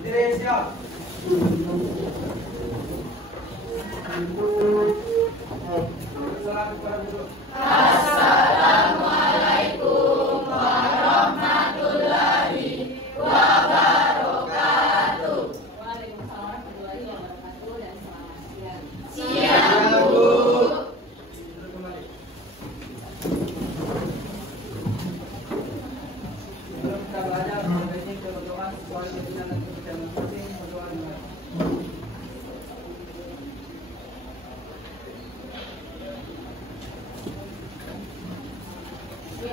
Berdiri siap. Assalamualaikum warahmatullahi wabarakatuh. Waalaikumsalam warahmatullahi wabarakatuh dan selamat siang. Siang, Bu. Sebelum kita belajar, ini berdoa soal kebenaran dan kebenaran penting berdoa dulu.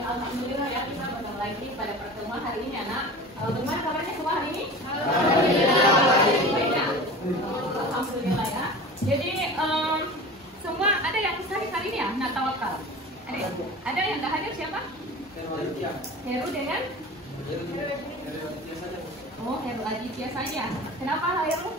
Alhamdulillah ya, kita bertemu lagi pada pertemuan hari ini, anak. Bagaimana kabarnya semua hari ini? Baik ya? Alhamdulillah ya. Jadi semua ada yang hadir hari ini ya? Nah, tawakal. Ada yang nggak hadir siapa? Heru dengan? Oh, Heru Aditya saja. Kenapa Heru?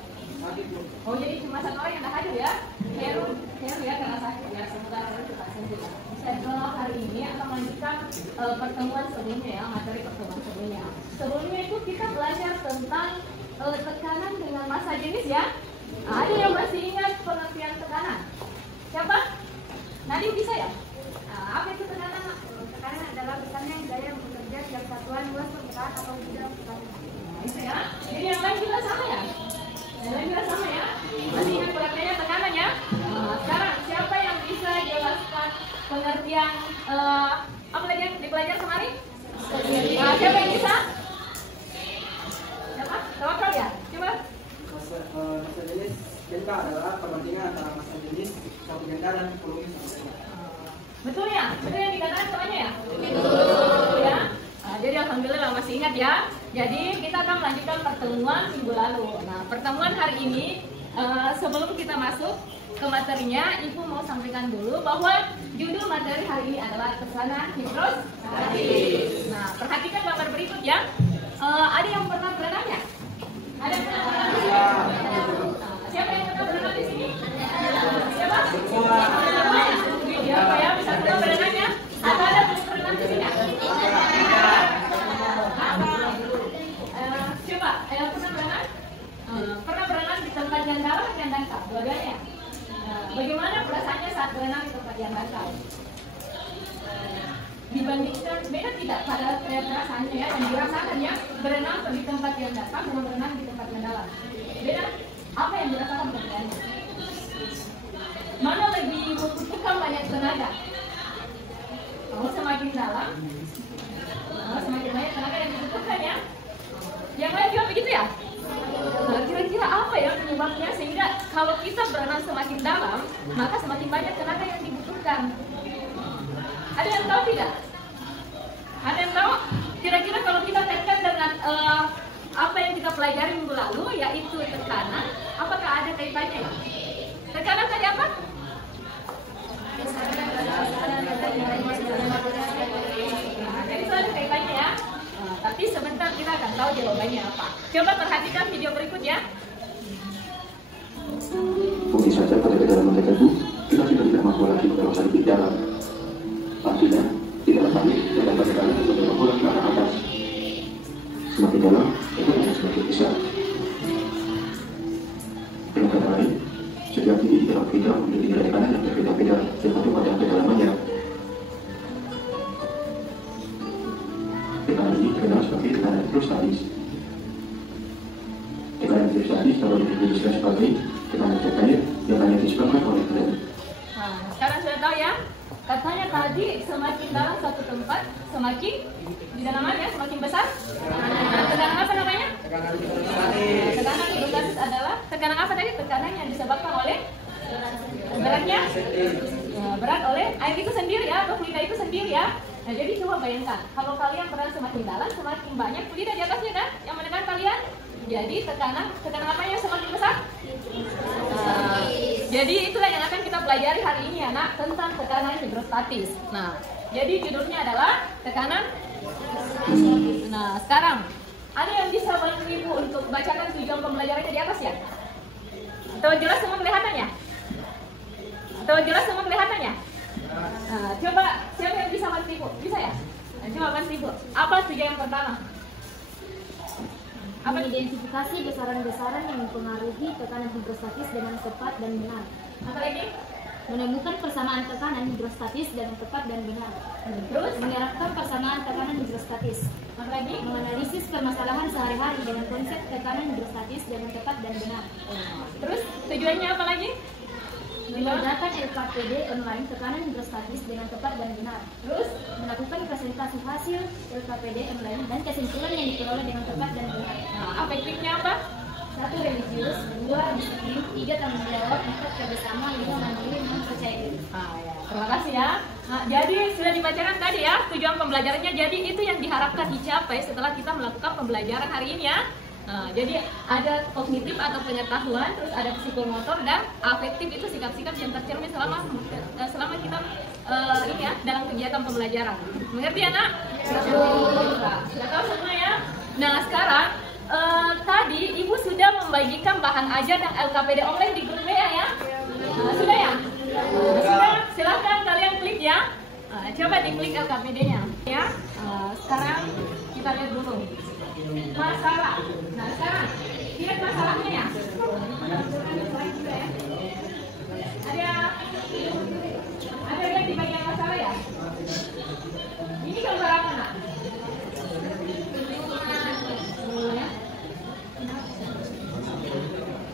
Oh, jadi cuma satu orang yang nggak hadir ya? Heru ya, karena sakit ya. Semoga Heru cepat sembuh. Saya hari ini akan melanjutkan pertemuan sebelumnya ya, materi pertemuan sebelumnya. Sebelumnya itu kita belajar tentang tekanan dengan massa jenis ya. Ada yang masih ingat pengertian tekanan? Siapa? Nadim bisa ya? Apa itu tekanan? Tekanan adalah tekanan gaya yang bekerja setiap satuan luas permukaan atau bidang tekanan. Bisa ya? Jadi yang lain juga sama ya? Yang lain juga sama ya? Masih ingat pengertiannya tekanan ya? Sekarang siapa yang bisa jelaskan pengertian apa lagi yang dipelajari kemarin? Siapa yang bisa? Siapa? Tawakal ya? Coba. Massa jenis benda adalah perbandingan antara massa jenis satu benda dan volume satu benda. Betul ya? Betul yang dikatakan semuanya ya? Betul ya? Jadi alhamdulillah masih ingat ya. Jadi kita akan melanjutkan pertemuan minggu lalu. Nah, pertemuan hari ini sebelum kita masuk ke materinya, Ibu mau sampaikan dulu bahwa judul materi hari ini adalah tekanan hidrostatis. Nah, perhatikan gambar berikut ya. Ada yang pernah berenang ya? Ada yang pernah berenang di sini? Siapa yang pernah berenang di sini? Siapa? Siapa ya? Bisa pernah berenang ya? Atau ada yang berenang di sini? Coba, pernah berenang? Pernah berenang di tempat yang dalam atau yang dangkal? Dua-duanya. Bagaimana perasaannya saat berenang di tempat yang dangkal? Dibandingkan, beda tidak pada perasaannya ya, yang dirasakan ya, berenang di tempat yang dangkal dengan berenang di tempat yang dalam. Beda? Apa yang dirasakan perbedaannya? Mana lebih membutuhkan banyak tenaga? Oh, semakin dalam, semakin banyak tenaga yang dibutuhkan ya. Yang lain juga begitu ya? Kira-kira apa ya penyebabnya sehingga kalau kita berenang semakin dalam, maka semakin banyak tenaga yang dibutuhkan? Ada yang tahu tidak? Ada yang tahu? Kira-kira kalau kita kaitkan dengan apa yang kita pelajari minggu lalu, yaitu tekanan, apakah ada kaitannya? Tekanan tadi apa? Jadi itu ada kaitannya ya. Tapi sebentar kita akan tahu jawabannya apa. Coba perhatikan video berikut ya. Mungkin saja pada kedalaman tertentu kita sudah tidak mampu lagi berlangsung lebih dalam. Artinya tidak lagi dalam pada dalam untuk berpulang ke arah atas. Semakin dalam itu akan semakin besar. Dengan kata lain, setiap titik di dalam kita memiliki nilai tekanan yang berbeda-beda tergantung pada kedalamannya. Tekanan ini dikenal sebagai tekanan hidrostatis. Tekanan hidrostatis dapat didefinisikan sebagai tekanan terkait yang hanya disebabkan oleh tekanan. Nah, sekarang sudah tahu ya? Katanya tadi semakin dalam satu tempat, semakin di dalam mana ya? Semakin besar. Nah, tekanan apa namanya? Tekanan hidrostatis. Tekanan hidrostatis adalah tekanan apa tadi? Tekanan yang disebabkan oleh beratnya, berat oleh air itu sendiri ya, atau fluida itu sendiri ya. Nah, jadi coba bayangkan, kalau kalian berenang semakin dalam, semakin banyak fluida di atasnya kan, yang menekan kalian. Jadi tekanan apa yang semakin besar? Jadi itulah yang akan kita pelajari hari ini anak, tentang tekanan hidrostatis. Nah, jadi judulnya adalah tekanan. Nah, sekarang ada yang bisa bantu Ibu untuk bacakan tujuan pembelajarannya di atas ya? Atau jelas semua kelihatannya? Atau jelas semua kelihatannya? Nah, coba siapa yang bisa bantu Ibu? Bisa ya? Nah, coba bantu Ibu. Apa tujuan yang pertama? Mengidentifikasi besaran-besaran yang mempengaruhi tekanan hidrostatis dengan tepat dan benar. Apa lagi? Menemukan persamaan tekanan hidrostatis dengan tepat dan benar. Terus? Menerapkan persamaan tekanan hidrostatis. Apa lagi? Menganalisis permasalahan sehari-hari dengan konsep tekanan hidrostatis dengan tepat dan benar. Terus tujuannya apa lagi? Mengerjakan LKPD online tekanan hidrostatis dengan tepat dan benar. Terus Melakukan presentasi hasil LKPD online dan kesimpulan yang diperoleh dengan tepat dan benar. efektifnya apa? 1. Religius, 2. Disiplin, 3. Tanggung jawab, 4. Kerjasama, 5. Mandiri, 6. Percaya diri. Ya. Terima kasih ya. Nah, jadi sudah dibacakan tadi ya tujuan pembelajarannya. Jadi itu yang diharapkan dicapai setelah kita melakukan pembelajaran hari ini ya. Nah, jadi ada kognitif atau pengetahuan, terus ada psikomotor dan afektif itu sikap-sikap yang tercermin selama kita ini ya dalam kegiatan pembelajaran. Mengerti ya nak? Sudah tahu semua ya. Nah sekarang tadi ibu sudah membagikan bahan ajar dan LKPD online di grup WA ya. Sudah ya? Sudah. Silakan kalian klik ya. Coba diklik LKPD-nya ya. Sekarang kita lihat dulu masalah. Nah sekarang lihat masalahnya ya. Ada yang di bagian masalah ya. Ini gambar apa nak?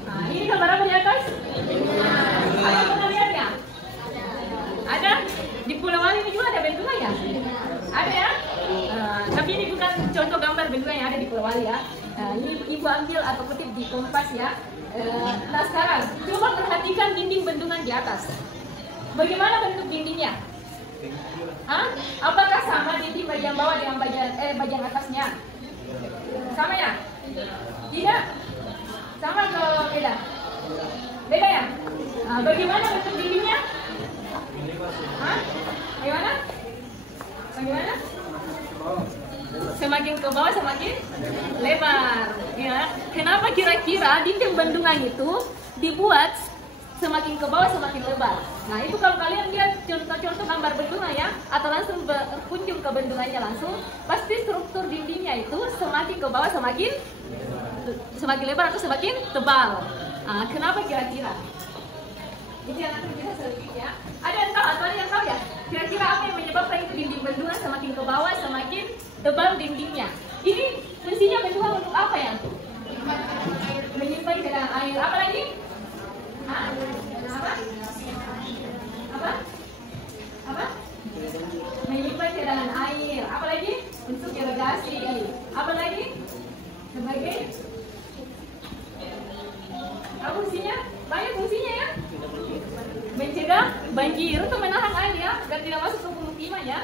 Nah ini gambar apa di atas? Ada pernah lihat ya? Ada? Di Pulau Wali ini juga ada bendungan ya? Ada ya? Tapi ini bukan contoh gambar bendungan yang ada di Pulau Wali ya. Ini ibu ambil atau kutip di Kompas ya. Nah sekarang coba perhatikan dinding bendungan di atas. Bagaimana bentuk dindingnya? Apakah sama dinding bagian bawah dengan bagian atasnya? Sama ya? Tidak? Sama atau beda? Beda ya? Bagaimana bentuk dindingnya? Bagaimana? Bagaimana? Semakin ke bawah semakin lebar. Ya. Kenapa kira-kira dinding bendungan itu dibuat semakin ke bawah semakin lebar? Nah itu kalau kalian lihat contoh-contoh gambar bendungan ya, atau langsung berkunjung ke bendungannya langsung, pasti struktur dindingnya itu semakin ke bawah semakin lebar atau semakin tebal. Kenapa kira-kira? Itu yang nanti kita selidiki ya. Ada yang tahu atau ada yang tahu ya? Kira-kira apa yang menyebabkan itu dinding bendungan semakin ke bawah semakin tebal dindingnya? Ini fungsinya bendungan untuk apa ya? Menyimpan cadangan air. Apa lagi? Apa? Menyimpan cadangan air. Apa lagi? Untuk irigasi. Apa lagi? Sebagai apa fungsinya? Banyak fungsinya ya. Mencegah banjir untuk menahan air ya, agar tidak masuk ke pemukiman ya.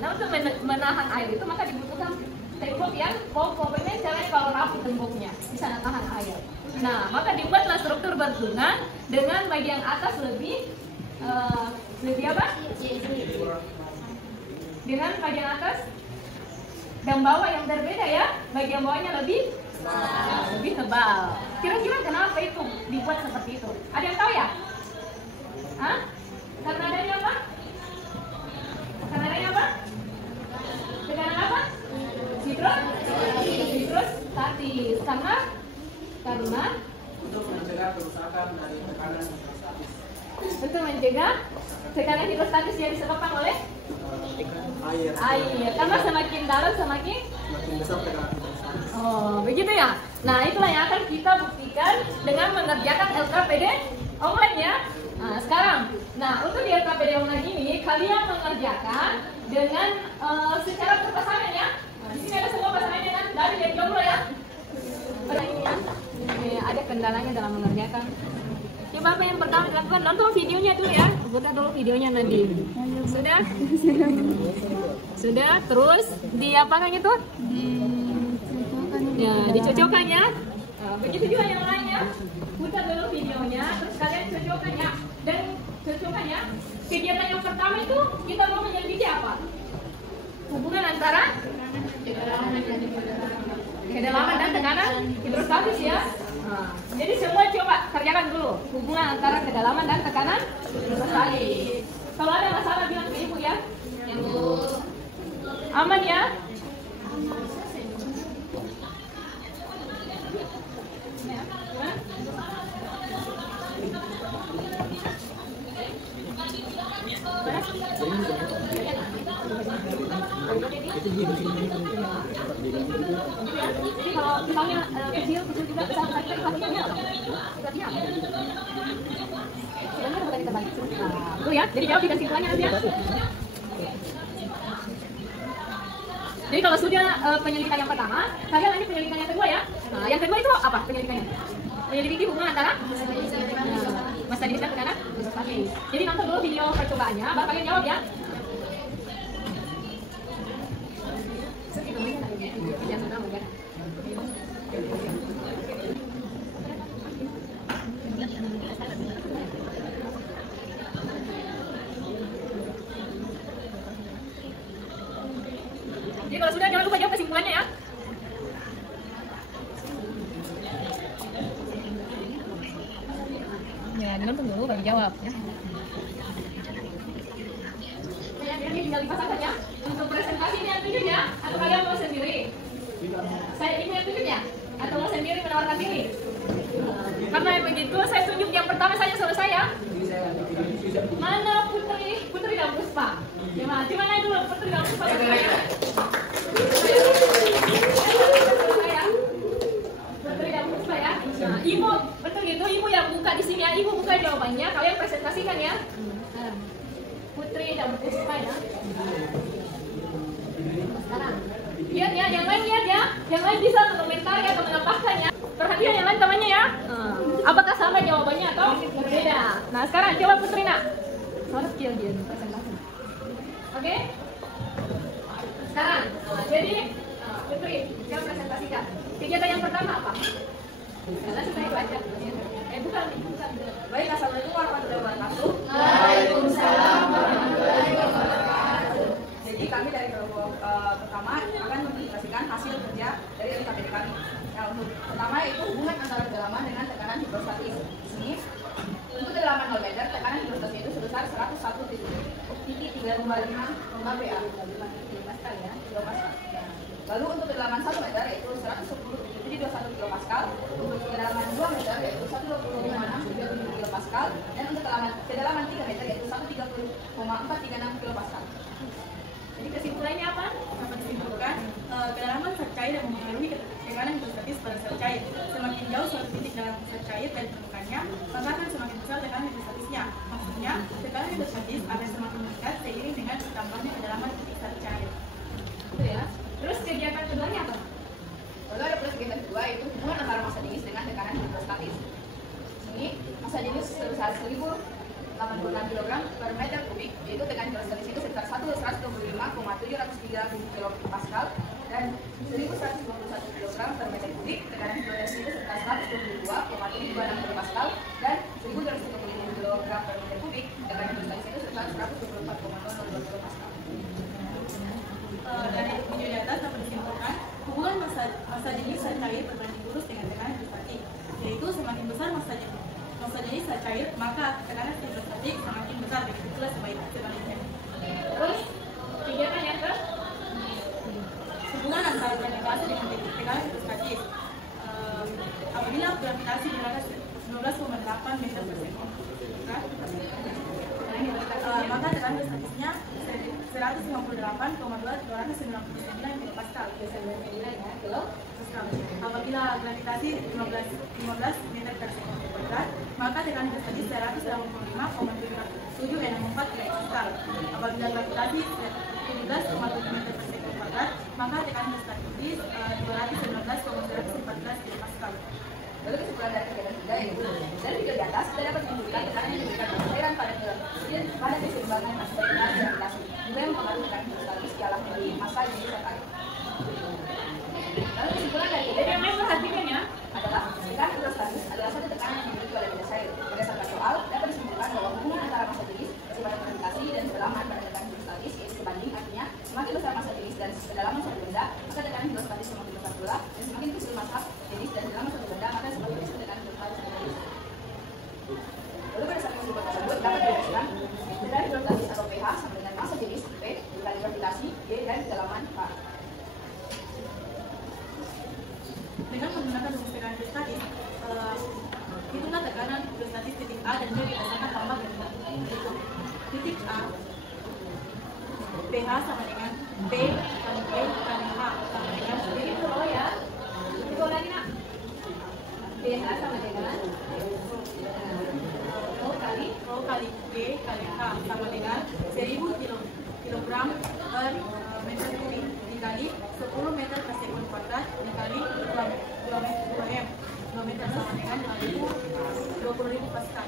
Nah untuk menahan air itu maka dibutuhkan tembok yang pokoknya caranya kalau rapi temboknya bisa menahan air. Nah maka dibuatlah struktur bendungan dengan bagian atas lebih apa? Dengan bagian atas dan bawah yang berbeda ya. Bagian bawahnya lebih tebal. Kira-kira kenapa itu dibuat seperti itu? Ada yang tahu ya? Karena adanya apa? Karena adanya apa? Tekanan apa? Hidrostatis. Karena untuk mencegah kerusakan dari tekanan hidrostatis. Untuk mencegah tekanan hidrostatis yang disebabkan oleh air. Karena semakin dalam semakin besar tekanan hidrostatis. Oh, begitu ya. Nah, itulah yang akan kita buktikan dengan mengerjakan LKPD online ya. Nah, sekarang, untuk di LKPD online ini kalian mengerjakan dengan secara berpasangan ya. Di sini ada semua pasangannya kan, dari yang jomblo ya. Ada kendalanya dalam mengerjakan. Coba apa yang pertama dilakukan? Nonton videonya dulu ya. Buka dulu videonya nanti. Sudah? Sudah. Terus diapakan itu? Ya, dicocokkan ya. Begitu juga yang lainnya. Putar dulu videonya, terus kalian cocokkan ya. Dan cocokkan ya. Kegiatan yang pertama itu kita mau menyelidiki apa? Hubungan antara kedalaman dan tekanan hidrostatis ya. Jadi semua coba kerjakan dulu hubungan antara kedalaman dan tekanan hidrostatis. Kalau ada masalah bilang ke ibu ya. Aman ya. misalnya kecil juga besar kita perhatikannya apa? Berarti apa? Sebenarnya bukan kita balik. Nah, itu ya. Jadi jawab di kesimpulannya nanti ya. Jadi kalau sudah penyelidikan yang pertama, kalian lanjut penyelidikan yang kedua ya. Nah, yang kedua itu apa penyelidikannya? Menyelidiki hubungan antara masa jenis dan tekanan hidrostatis. Jadi nonton dulu video percobaannya, baru kalian jawab ya. Jadi kalau sudah jangan lupa jawab kesimpulannya ya. Ya, nonton dulu baru jawab ya. Jadi tinggal dipasangkan ya. Untuk presentasi ini yang tunjuk ya, atau kalian mau sendiri? Saya ini yang tunjuk ya, atau mau sendiri menawarkan diri? Karena yang begitu, saya tunjuk yang pertama saja selesai ya. Mana Putri? Putri dan Puspa. Gimana? Gimana dulu Putri dan Puspa? Putri dan Puspa ya. Nah, Ibu, betul gitu. Ibu yang buka di sini ya. Ibu buka jawabannya. Kalian presentasikan ya. Putri dan Puspa ya. Sekarang. Lihat ya, yang lain lihat ya. Yang lain bisa mengomentari atau menambahkan ya. Perhatian yang lain temannya ya. Apakah sama jawabannya atau berbeda? Nah, sekarang coba Putri nak. Harus skill dia presentasi. Oke? Sekarang, jadi Putri, coba presentasikan. Kegiatan yang pertama apa? Karena saya baca. Bukan. Baik, assalamualaikum warahmatullahi wabarakatuh. Waalaikumsalam warahmatullahi wabarakatuh. Jadi kami dari kelompok pertama akan mempresentasikan hasil kerja dari LKPD kami. Nah, untuk pertama itu hubungan antara kedalaman dengan tekanan hidrostatis. Di sini untuk kedalaman 0 meter, tekanan hidrostatis itu sebesar 101,325 MPa. Lalu untuk kedalaman 1 meter yaitu 110,721 kilopascal, untuk kedalaman 2 meter yaitu 120,637 kilopascal, dan untuk kedalaman 3 meter yaitu 130,436 kilopascal. Jadi kesimpulannya apa? Dapat disimpulkan, kedalaman zat cair yang mempengaruhi tekanan hidrostatis pada zat cair. Semakin jauh suatu titik dalam zat cair dari permukaannya, maka akan semakin besar tekanan hidrostatisnya. Maksudnya, tekanan hidrostatis akan semakin meningkat seiring dengan bertambahnya kedalaman titik zat cair. Betul ya. Terus kegiatan keduanya apa? Lalu ada pula kegiatan kedua yaitu hubungan antara massa jenis dengan tekanan hidrostatis. Ini massa jenis sebesar 1086 kg per meter kubik, yaitu tekanan hidrostatis itu sebesar 125,703 kilopascal, dan 1121 kg per meter kubik, tekanan hidrostatis itu sebesar 122,726 kilopascal, dan 1235 kg per meter kubik, tekanan hidrostatis itu sebesar 124,002 kilopascal. Dari video di atas dapat disimpulkan hubungan massa jenis zat cair berbanding lurus dengan tekanan hidrostatik, yaitu semakin besar massa jenis zat cair, maka tekanan hidrostatik semakin besar, begitu pula sebaliknya. Terus kegiatan yang ke? Hubungan antara gravitasi dengan tekanan hidrostatis. Apabila gravitasi berada 19,8 meter per sekund, maka tekanan hidrostatisnya 158,299 kilopascal. Apabila gravitasi 15 meter per sekund kuadrat, maka tekanan hidrostatis 185,764 kilopascal. Apabila gravitasi 17,7 meter per sekund kuadrat, maka tekanan hidrostatis 219,114 kilopascal. Lalu kesimpulan dari kegiatan tiga yaitu dari video di atas kita dapat menunjukkan tekanan yang diberikan cairan pada keseimbangan massa dan gravitasi, juga yang mempengaruhi tekanan hidrostatis di alam bagi massa jenis zat cair. Lalu kesimpulan dari Jadi yang lain perhatikan ya. adalah tekanan hidrostatis adalah satu tekanan yang dimiliki oleh benda cair. Berdasarkan soal dapat disimpulkan bahwa hubungan antara massa jenis bersifat gravitasi dan kedalaman pada tekanan hidrostatis yaitu sebanding, artinya semakin besar massa jenis dan kedalaman suatu benda, maka tekanan hidrostatis semakin besar pula, dan semakin kecil massa jenis dan kedalaman suatu benda, maka semakin kecil tekanan hidrostatis. Lalu berdasarkan kesimpulan tersebut dapat dijelaskan tekanan hidrostatis atau pH sama dengan massa jenis P dikali gravitasi G dan kedalaman K. Dengan menggunakan rumus tekanan hidrostatis, hitunglah tekanan hidrostatis titik A dan B berdasarkan tambah ganda. Titik A, pH sama dengan P kali E kali H sama dengan Jadi itu loh ya. Itu lagi nak. BH sama dengan Rho kali G kali H sama dengan 1000 kilogram per meter kubik dikali 10 meter per sekund kuadrat dikali kilometer sama dengan 20.000 pascal.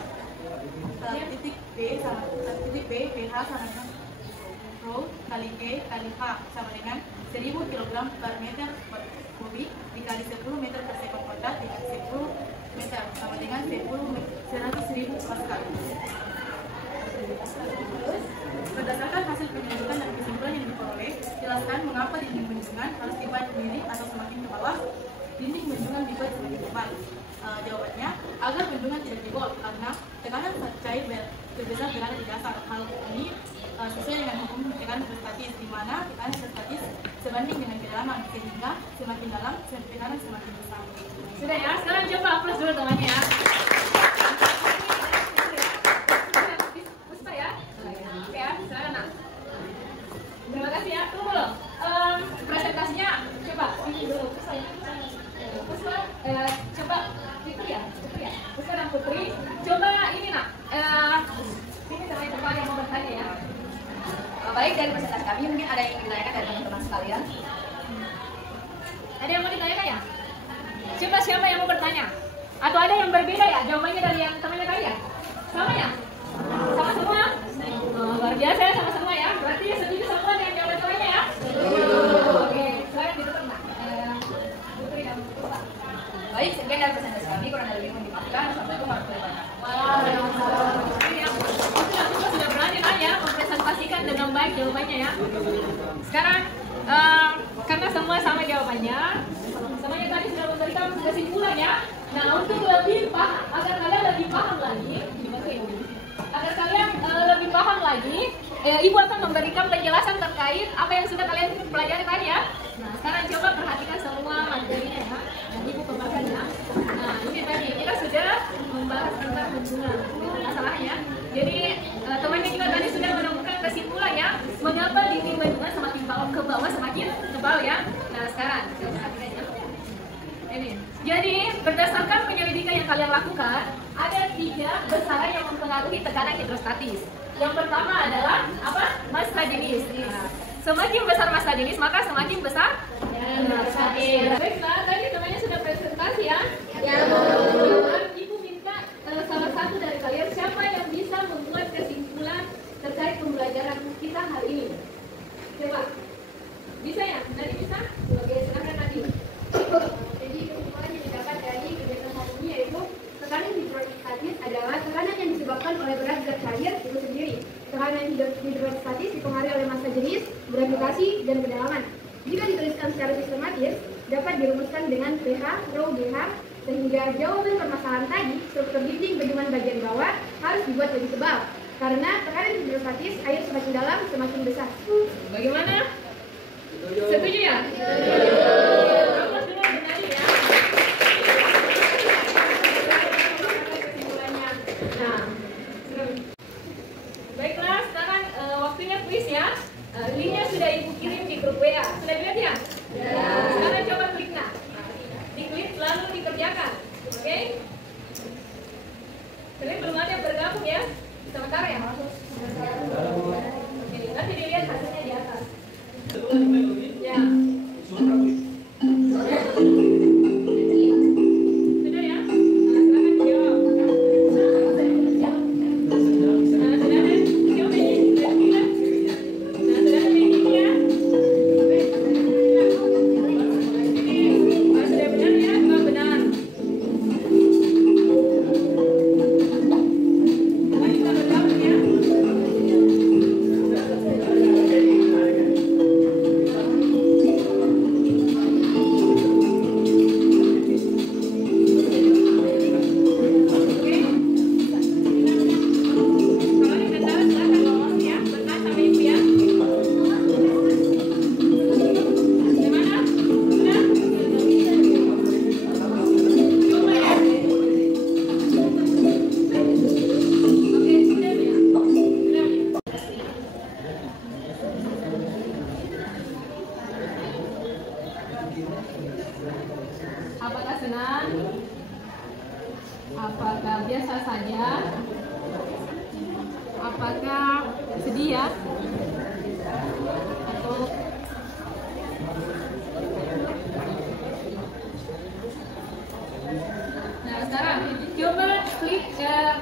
Titik B pH sama dengan Rho kali G kali H sama dengan 1000 kilogram per meter kubik dikali 10 meter per sekund kuadrat dikali 10 meter sama dengan 100.000 pascal. Berdasarkan hasil penyelidikan dan kesimpulan yang diperoleh, jelaskan mengapa dinding bendungan harus dibuat miring atau semakin ke bawah, dinding bendungan dibuat semakin tebal. Jawabannya, agar bendungan tidak jebol karena tekanan cair berbeda berada di dasar. Hal ini sesuai dengan hukum tekanan hidrostatis, di mana tekanan hidrostatis sebanding dengan kedalaman, sehingga semakin dalam tekanan semakin besar. Sudah ya, sekarang coba plus dulu temannya ya. Terima kasih ya. Tunggu loh. Presentasinya coba ini dulu. Puspa, coba itu ya. Puspa dan Putri, coba ini nak. Ini teman-teman yang mau bertanya ya. Baik, dari presentasi kami mungkin ada yang ingin ditanyakan dari teman-teman sekalian. Ada yang mau ditanyakan ya? Coba siapa yang mau bertanya? Atau ada yang berbeda ya jawabannya dari yang temannya tadi ya? Sama ya? Sama semua? Luar biasa ya, sama semua ya. Berarti setuju semua dengan jawaban temannya ya? Oke, silakan di depan Mbak. Putri dan Puspa. Baik, sekian dari presentasi kami, kurang lebih mohon dimaafkan. Assalamualaikum warahmatullahi wabarakatuh. Waalaikumsalam. Sudah berani ya mempresentasikan dengan baik jawabannya ya. Sekarang karena semua sama jawabannya, semuanya tadi sudah memberikan kesimpulan ya. Nah, untuk lebih paham, agar kalian lebih paham lagi, Ibu akan memberikan penjelasan terkait apa yang sudah kalian pelajari tadi ya. Nah, sekarang coba perhatikan semua materinya ya. Dan Ibu kembangkan ya. Nah, ini tadi kita sudah membahas tentang bendungan. Masalahnya, jadi temannya kita tadi sudah menemukan kesimpulan ya. Mengapa dinding bendungan semakin ke bawah semakin tebal ya. Nah, sekarang coba perhatikan ya. Ini. Jadi berdasarkan penyelidikan yang kalian lakukan, ada 3 besaran yang mempengaruhi tekanan hidrostatis. Yang pertama adalah apa? Massa jenis. Semakin besar massa jenis, maka semakin besar hidrostatis. Baiklah, tadi temannya sudah presentasi ya. Ibu minta salah satu dari kalian siapa yang bisa membuat kesimpulan terkait pembelajaran kita hari ini. Coba. Bisa ya? Tadi bisa? Oke, silakan Nabi. Jadi kesimpulan yang didapat dari kegiatan hari ini yaitu tekanan hidrostatis adalah tekanan yang disebabkan oleh berat zat cair itu sendiri. Tekanan hidrostatis dipengaruhi oleh massa jenis, gravitasi, dan kedalaman. Jika dituliskan secara sistematis, dapat dirumuskan dengan pH, Rho, GH, sehingga jawaban permasalahan tadi, struktur dinding bendungan bagian bawah harus dibuat lebih tebal. Karena tekanan hidrostatis, air semakin dalam semakin besar. Bagaimana? Setuju ya? Baiklah, sekarang waktunya kuis ya. Linknya sudah Ibu kirim di grup WA. Sudah dilihat ya? Sekarang coba klik nah. Diklik lalu dikerjakan. Oke? Tapi belum ada yang bergabung ya. Sementara ya. Oke, nanti dilihat hasilnya di atas. Ya. Sudah ya? Silakan dijawab. Apakah senang? Apakah biasa saja? Apakah sedih ya? Atau nah sekarang coba klik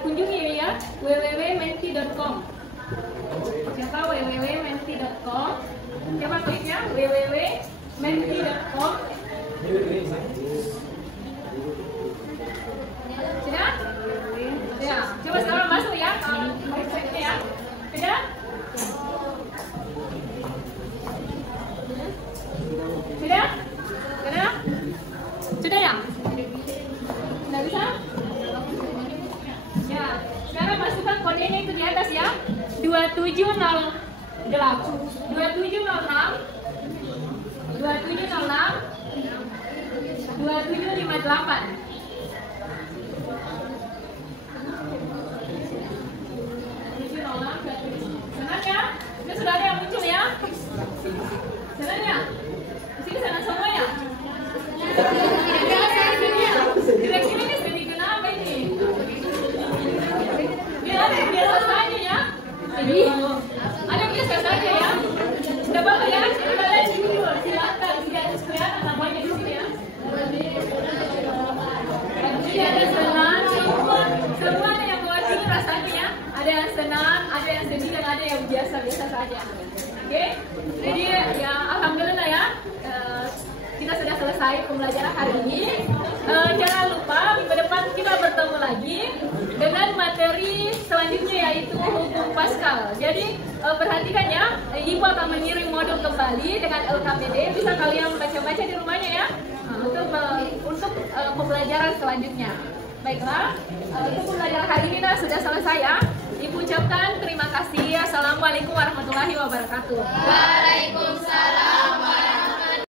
kunjungi ya www.menti.com. Siapa www.menti.com? Coba klik ya www.menti.com. Sudah? Ya, coba sekarang masuk ya. Website-nya ya. Sudah? Sudah? Sudah? Sudah ya? Sudah bisa? Ya, sekarang masukkan kodenya itu di atas ya. 2706 2758. Senang ya? Itu sudah ada yang muncul ya? Senang ya? Di sini senang semua ya? Kira-kira ini sedih kenapa ini? Dia ada yang biasa saja ya? Jadi ada yang biasa saja ya? Sudah bapak ya? Kita lihat sini dulu. Silakan tidak kelihatan namanya di sini ya. Jadi ada senang, semua ada yang mewakili rasanya ya. Ada yang senang, ada yang sedih, dan ada yang biasa-biasa saja. Oke? Jadi ya alhamdulillah ya. Kita sudah selesai pembelajaran hari ini. Jangan lupa minggu depan kita bertemu lagi dengan materi selanjutnya yaitu hukum Pascal. Jadi perhatikan ya, Ibu akan mengirim modul kembali dengan LKPD. Bisa kalian baca-baca di rumahnya ya untuk pembelajaran selanjutnya. Baiklah, untuk pembelajaran hari ini sudah selesai ya. Ibu ucapkan terima kasih. Assalamualaikum warahmatullahi wabarakatuh.